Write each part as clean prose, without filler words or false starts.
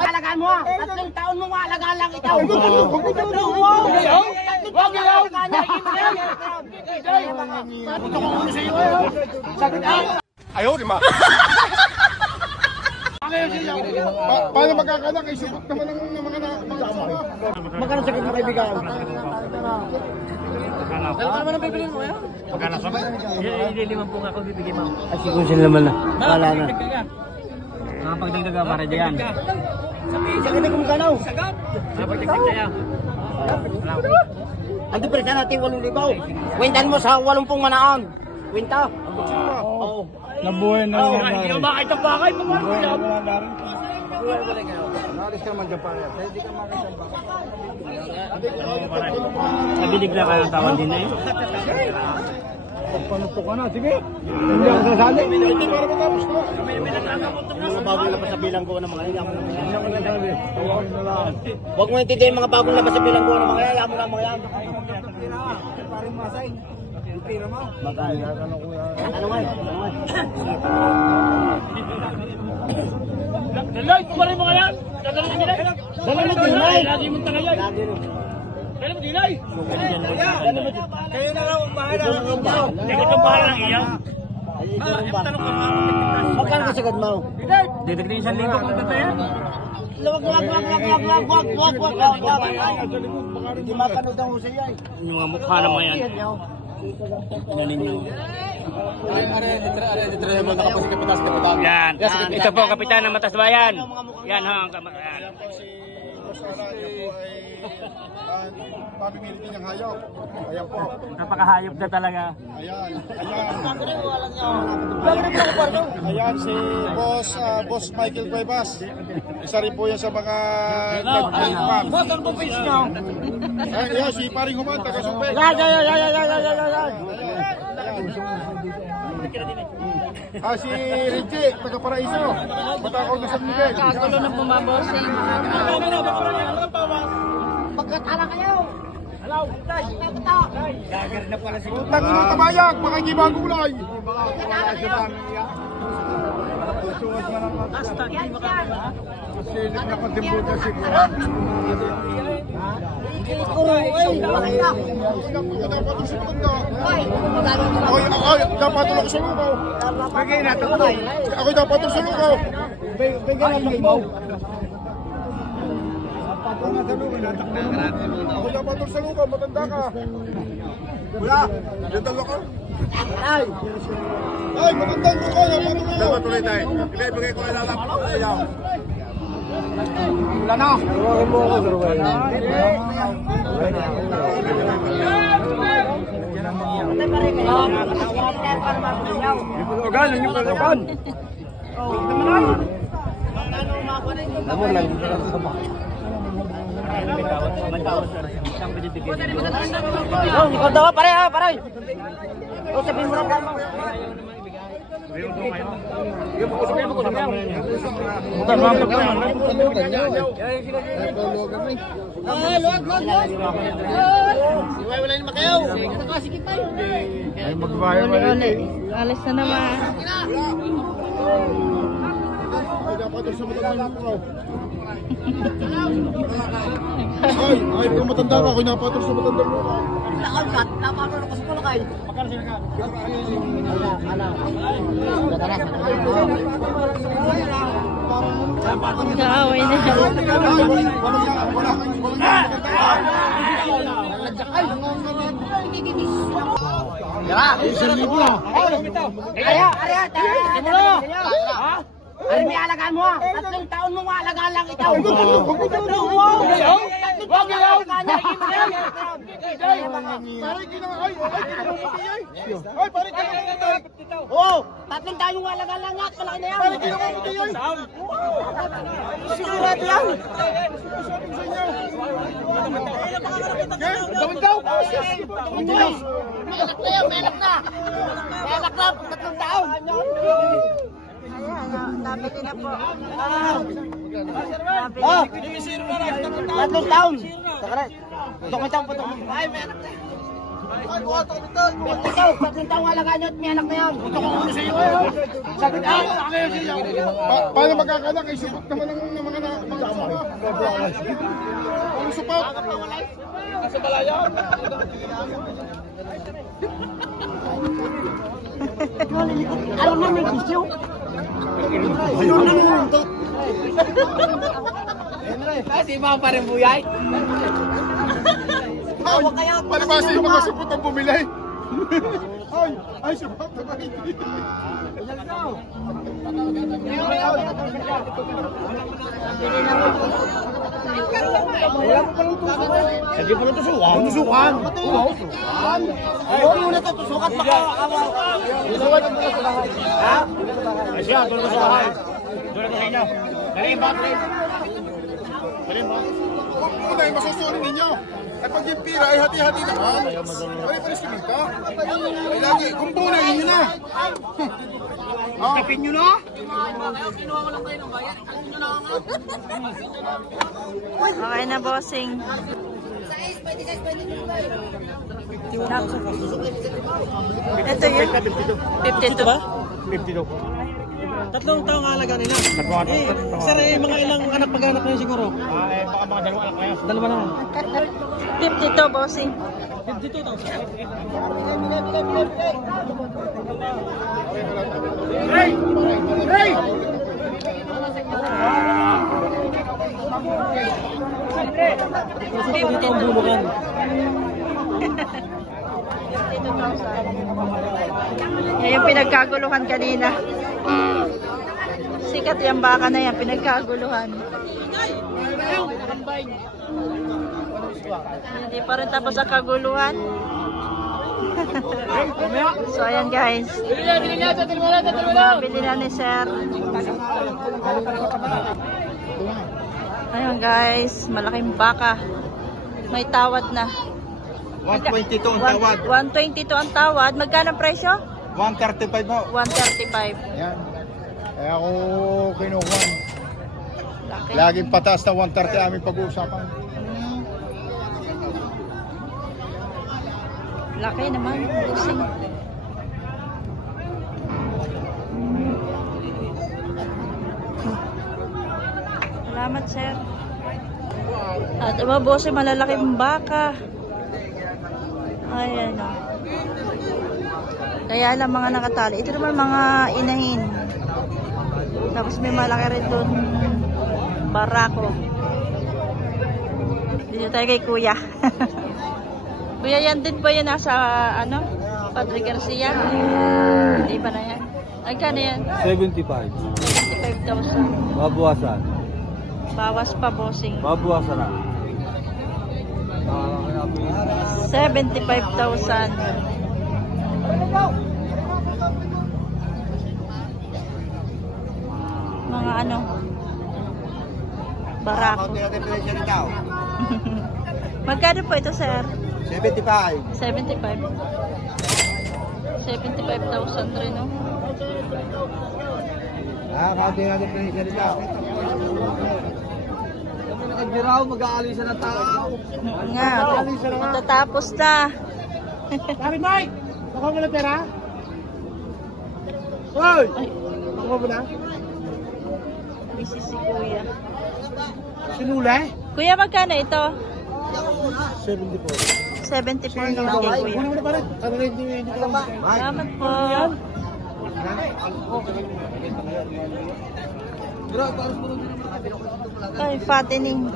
Alagaan mo ah! 3 taon mo alagaan lang ikaw! Wag yaw! Ayaw, di ma! Paano magkakanak? Ay sukat naman ng mga asawa. Magkano sakit mo kaibigan? Dalawa naman ang bibilin mo yan? Magkano sa ba? Hindi 5 ako bibigyan mo. Ay siguro sila naman na. Wala na. Nakapagdagdag ka para diyan. Sakit na kumaganaw. Nakapagdagdag kaya. Ang depresya natin 8,000. Kwentahan mo sa 80 manaan. Kwenta. Oo. Nabuhay na Oh, hindi mo makita pa kay pamilya. Naalis ka naman dyan pare. Hindi ka makita ba? Nabilig na kayo tawag din na yun. Pagpanuto ka na, sige. Hindi ako sasali. Hindi para matapos ko. Mga bagong labas sa bilanggo ng mga yan. Huwag mo intindihin mga bagong labas sa bilanggo ng mga yan. Yaman lang mga yan. Paring masay. Pira mo. Ano nga? Dalay, kumarin mo kaya? Dadalay mo dinay? Dalay mo dinay? Lagi mong tangayay. Dalay mo dinay? Kayo na raw ang bahala ng inyo. Hindi ko itong bahala ng iyaw. Magkano ka sagad mo? Didagdayin 1,000 kung tatayan. Wag. Hindi mapanood ang husay yan. Yung mga mukha naman yan. Yan. Ito po, kapitan ng Matasbayan. Yan ho. Pamimili din ng hayop. Ayan po. Napakahayop na talaga. Ayan. Ayan si Boss Michael Cuevas. Isa rin po yan sa mga nag-farm. Boss, ano po page nyo? Ayan, si Paring Human, taga-Sumpay. Si Richie, taga-Paraiso. Matakaw na San Miguel. Kagulo ng bumabosing. Pagkatala kayo. Hello. Gagar na pala si Utang ng tabayag, baka hindi magulay. Basta, hindi makakala. Silip na patimbuta si dapat ito sa maganda. Dapat ito sa lugaw. Bagay na ito. Ako dapat ito sa lugaw. Bigyan ng limaw. Ako dapat ito sa lugaw, matanda ka. Wala, dental ako. Ay, magandang lugaw. Dapat tuloy tayo. Ibigay ko ilalap. Ayaw. Wala na. Ogan, yung kalaban. Ikaw daw, pare ha, pare. O, sabihin mo lang mo. Wala ni Makayaw. Nakasikip tayo. Ay, magbayo mo rin. Alis na naman. Ay, dapat ito sa matandang lugaw. Ay, kung matanda ka, ako dapat ito sa matandang lugaw. Napapanood ko sa Pulakay. Kaaway na. Ay, may alagaan mo ah! 3 taon mo alagaan lang ikaw! Wag yaw! Oo! 3 taon mo alagaan lang lahat! Malaki na yan! Sigurado yan! Melak na yan! Melak na! Melak na! 3 taon! Nabili na po. 3 taon. Dokumentahan po ito. Ay, meron na. Ikaw, 3 taong alagaan nyo at may anak na yan. Gusto ko kung sa iyo. Sabi ka, kayo sa iyo. Paano magkakanak? Ay supot naman ng mga asawa. Ang supot. Nasa balaya. Alam mo may bisyo. Kasi mga parang buyay. Palibasa yung mga supot ang bumili. Ay, supot naman. Hindi pa na tusukan. Tusukan. Huwag mo na ito tusukan. Tusukan mo na sa bahay. Ha? Ay siya, doon sa bahay. Doon sa inyo. Dali ba? Dali ba? Huwag muna yung masusunin ninyo. Ay pag yung pira ay hati-hati naman. Ay palis kami ka. Ay lagi, kung muna inyo na. Tapin nyo na. Okay na, bossing. Ito yun. 52 ba? 52. 3 taong alaga nila. Sir, mga ilang anak pag-anak na yun siguro? Baka mga 2 anak na yan. 2 na. 52, bossing. 52,000. Hey! Hey! 52 ang bulukan. 52,000. Yan yung pinagkaguluhan kanina. Sikat yung baka na yan, pinagkaguluhan. Hindi pa rin tapos ang kaguluhan. So ayan guys, nabili na ni sir. Ayan guys, malaking baka. May tawad na. 122 ang tawad. 122 ang tawad. Magkano ang presyo? 135 mo. 135. Yan. Kaya ako kinukuha. Laki. Laging pataas na 130 aming pag-uusapan. Laki naman. Busing. Salamat sir. At boss, malalaking baka. Ayan o. Kaya lang mga nakatali. Ito naman mga inahin. Tapos may malaki rin doon. Barako. Dito tayo kay kuya. Kuya, yan din ba yan nasa ano? Padre Garcia? Hindi ba na yan? Ay, kano yan? 75. 75,000. Babawasan. Bawas pa, bossing. Babawasan na. 75,000. Mga ano? Barako. Magkano po ito, sir? 75. 75. 75,000 rin, no? Kati natin pinagsalita. Nagbiraw, mag-aalisan ng tao. Nga, matatapos na. Sabi, Mike! Baka mo na pera? Hoy! Baka mo na? Busy si kuya. Sinula eh? Kuya, magkano ito? 74. 74 naman kay kuya. Kunin mo na pa rin. Ano rin hindi ko lang. Salamat po. Ay, fattening.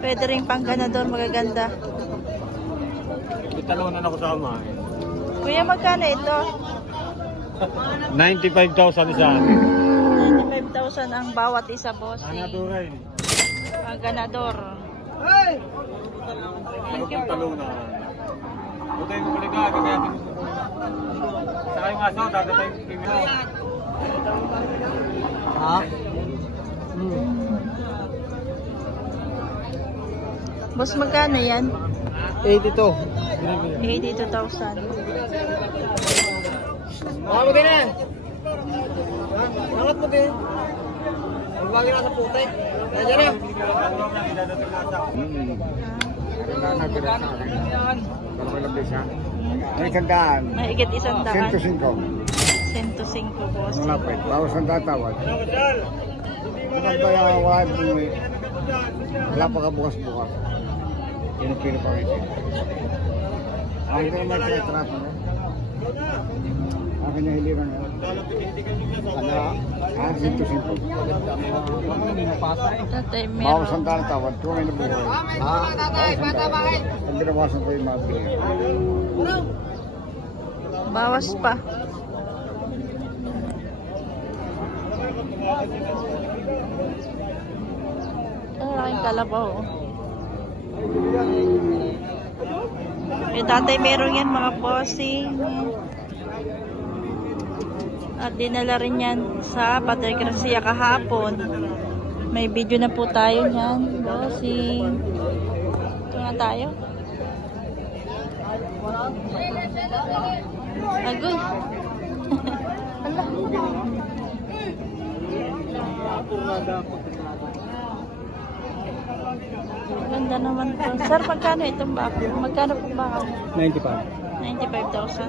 Pwede rin pang ganador, magaganda. Talunan ako sa ama. Kuya, magkano ito? 95,000 isa. 95,000 ang bawat isa, boss. Turay. Ang ganador. Thank you po. Talunan. Butay mo pala ka, kaya saka yung aso, dadatay yung pimino. Ha? Boss, magkano yan? 82. 82,000. Baka mo din yan. Angat mo din. Ang bagay na sa putek. Nandiyan na. Wala na, pinasa. Wala na, pinasa. May sandaan. Mahigit 100. 105. 105 boss. Malapit. Bawas ang tatawad. Kapag bayawan mo eh. Wala pa ka bukas-bukas. Yun ang pinapakitin. Ang ito naman sa trapo mo. Akin na hiliran mo. Ano? 105. Tatay Bawas meron. ang tatawad. Tunay na buhay. Ang binawasan ko yung mabili. Bawas pa. Ang laking kalabaw. Tatay meron yan mga bossing. At dinala rin yan sa Padre Garcia kahapon. May video na po tayo niyan, bossing. Ito nga tayo. Agoy. Ala. Ganda naman po. Sir, magkano itong bako? Magkano po bako? 95. 95,000.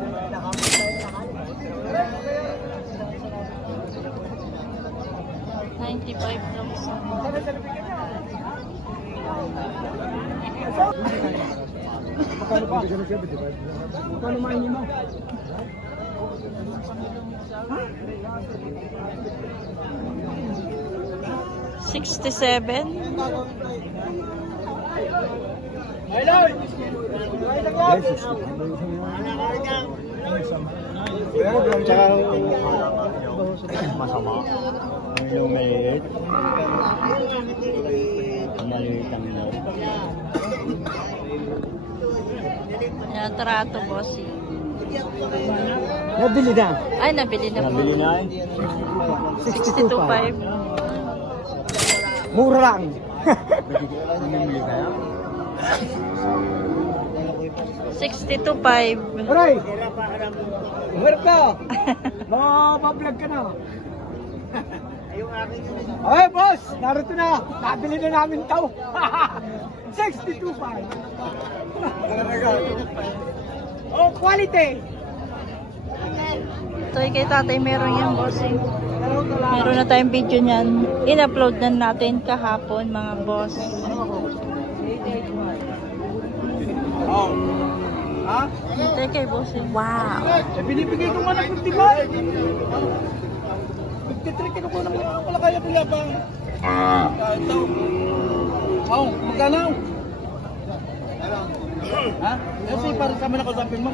67. Tsaka masama. Yung maliit. Maliit ang loob. Trato, bossing. Nabili na. Ay, nabili na po. Nabili na eh. 62.5. Mura lang. Namimili kaya? 62.5. Aray! Meron ka! Mabablog ka na. Ay, boss! Narito na! Nabili na namin ito! 62.5. Oh, quality! So, kay tatay meron yan, bossing. Meron na tayong video niyan. In-upload na natin kahapon, mga boss. Oh. Ha? Ito kay bossing. Wow! Eh, binibigay ko nga ng 55. 53 ko na wala kaya po yabang. Ito. Oh, magkano? Ha? Kasi para sa mga nakasapin mo.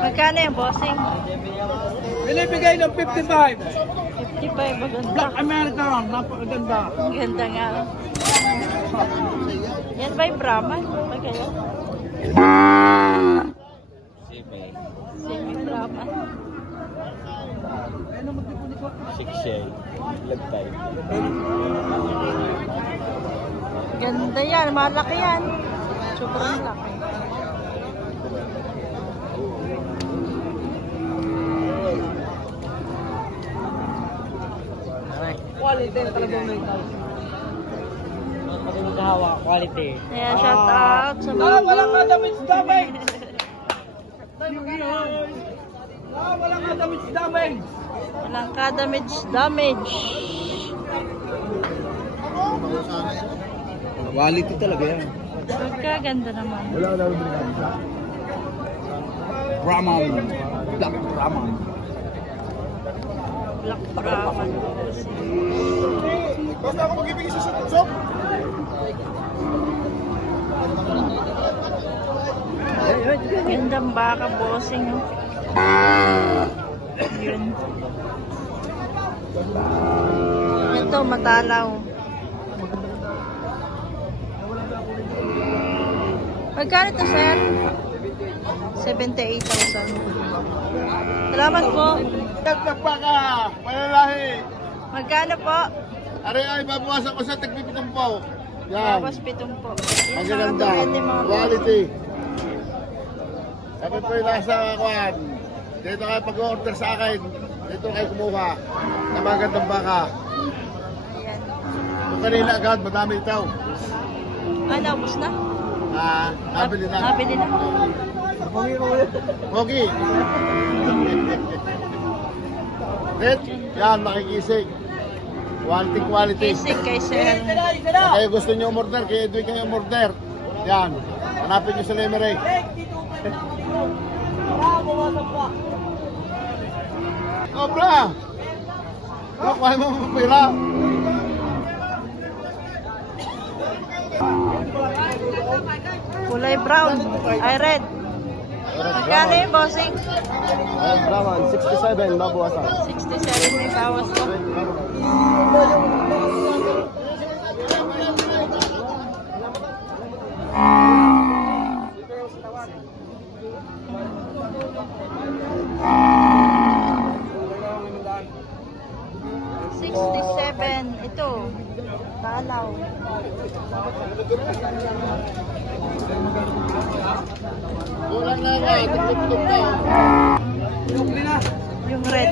Magkano yan, bossing? Binibigay ng 55. 55, maganda. Black American, napakaganda. Ang ganda nga. Yan ba yung Brahman? Magkano? Semi-Brahman. 6 lag tayo. Ganda yan, malaki yan. Sobrang laki. Quality na talaga na ito. Pati magkahawa, quality. Kaya shout out sa mga... Wala ka damage damage! Wala ka damage damage! Walang ka-damage. Quality talaga yan. Magkaganda naman. Wala na rin Brahman. Black Brahman. Black Brahman. Basta ako mag-ibigay sa sutok. Gandang baka, bossing. Yun. Ito, matalaw. Magkano ito, sir? 78,000. Salamat po. Nagpaka, malalahi. Magkano po? Aray ay, babawasan ko sa tigpipitong po. Yan. Tapos 7 po. Ang Yan, ganda. mga duwende, mga Quality. Sabi po yung nasa kuhan. Dito kayo pag-order sa akin. Dito kayo kumuha. Sa mga gandang baka. Ayan. Kung kanina agad, madami ito. Ah, naubos na? Nabili na. Nabili na. Pogi. Red, yan, makikisig. Quality. Kisig kay sir. Kayo gusto nyo umorder, kaya doon kayo umorder. Yan, hanapin nyo sa Lemeray. Obra! Kuha mo pira. Kulay brown. Ay, red. Magkano yung bossing? Brahman, 67, mabuwasan. 67 may bawas ko. Ito, talaw. Kulang na nga, tutok na. Yung red.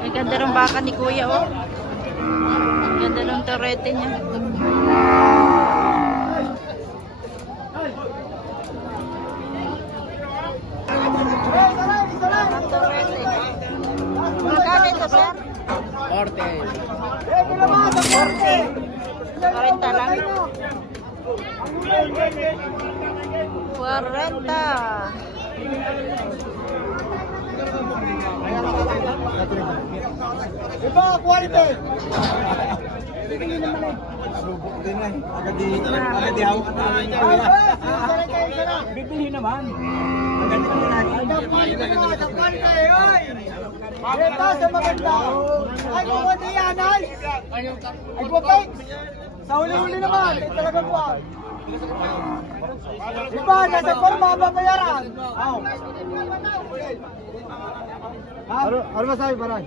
Ang ganda ng baka ni Kuya, oh. Ang ganda ng torete niya. Ang torete. Magkano ito, sir? 40. 40 lang. 40. Iba, quality! Bibili naman. Ito sa maganda. Ay, buwan yan, ay. Ay, buwan. Sa huli-huli naman. Ay, talagang buwan. Iba, nasa forma, babayaran. Ano masabi, Baray?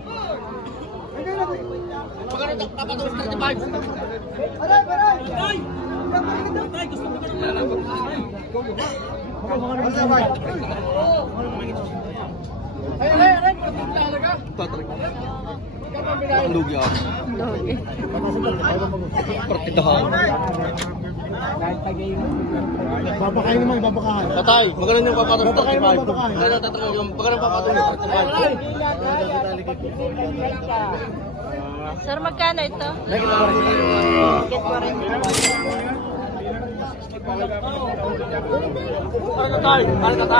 Aray, aray. Lugi ako. Lugi. Babakain naman, babakain. Tatay, magkano yung papatong 35? Magkano tatanong, magkano papatong 35? Sir, magkano ito? Get pa rin. Tatay. Ano yung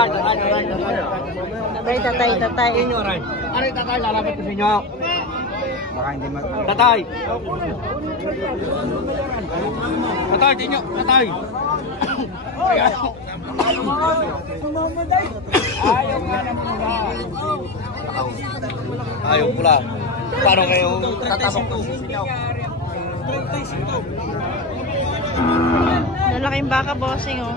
tatay? Lalapit ko sa inyo. Baka hindi Tatay! Tatay, tinyo! Tatay! Ayaw pula. Paano kayo tatapok? Lalaking baka, bossing, oh.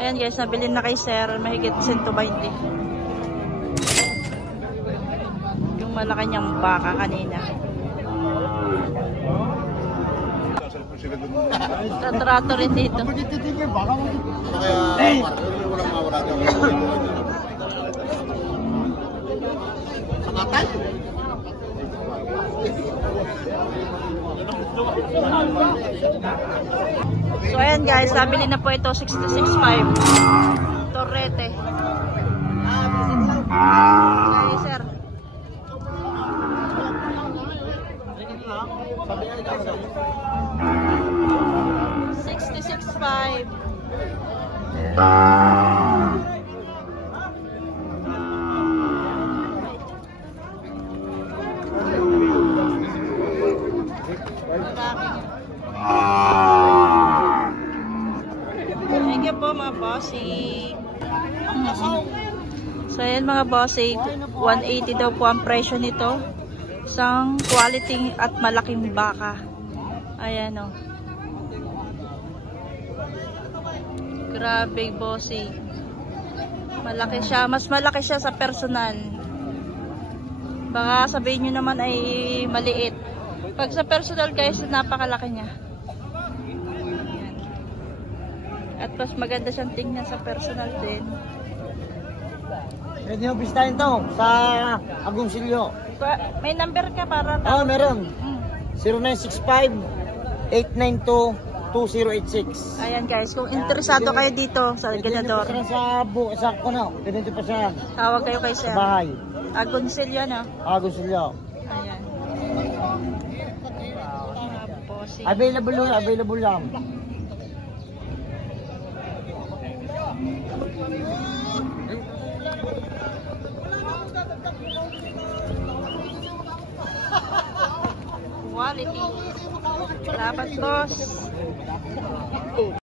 Ayan guys, nabili na kay sir, mahigit 120. Yung malaki niyang baka kanina. Tatrato rin dito. Kaya, walang mawala dyan. Sakatay? So ayan guys, nabili na po ito 66.5. Torrete. Ay sir. $66.5. Thank you po mga bossy. So ayan mga bossy, 180 daw po ang presyo nito. Isang quality at malaking baka. Ayan o. Grabe, bossy. Malaki siya. Mas malaki siya sa personal. Baka sabihin nyo naman ay maliit. Pag sa personal guys, napakalaki niya. Ayan. At mas maganda siyang tingnan sa personal din. Pwede nyo bistahin to sa Agoncillo. May number ka para Oo, meron. Mm. 0965-892-2086. Ayan guys, kung interesado kayo dito sa ganador, Pwede nyo sa kuno. Pwede nyo pa siya tawag kayo kay sa Sir. bahay. Agoncillo, no? Agoncillo. Ayan. Bossy. Available lang. Quality. Salamat, boss.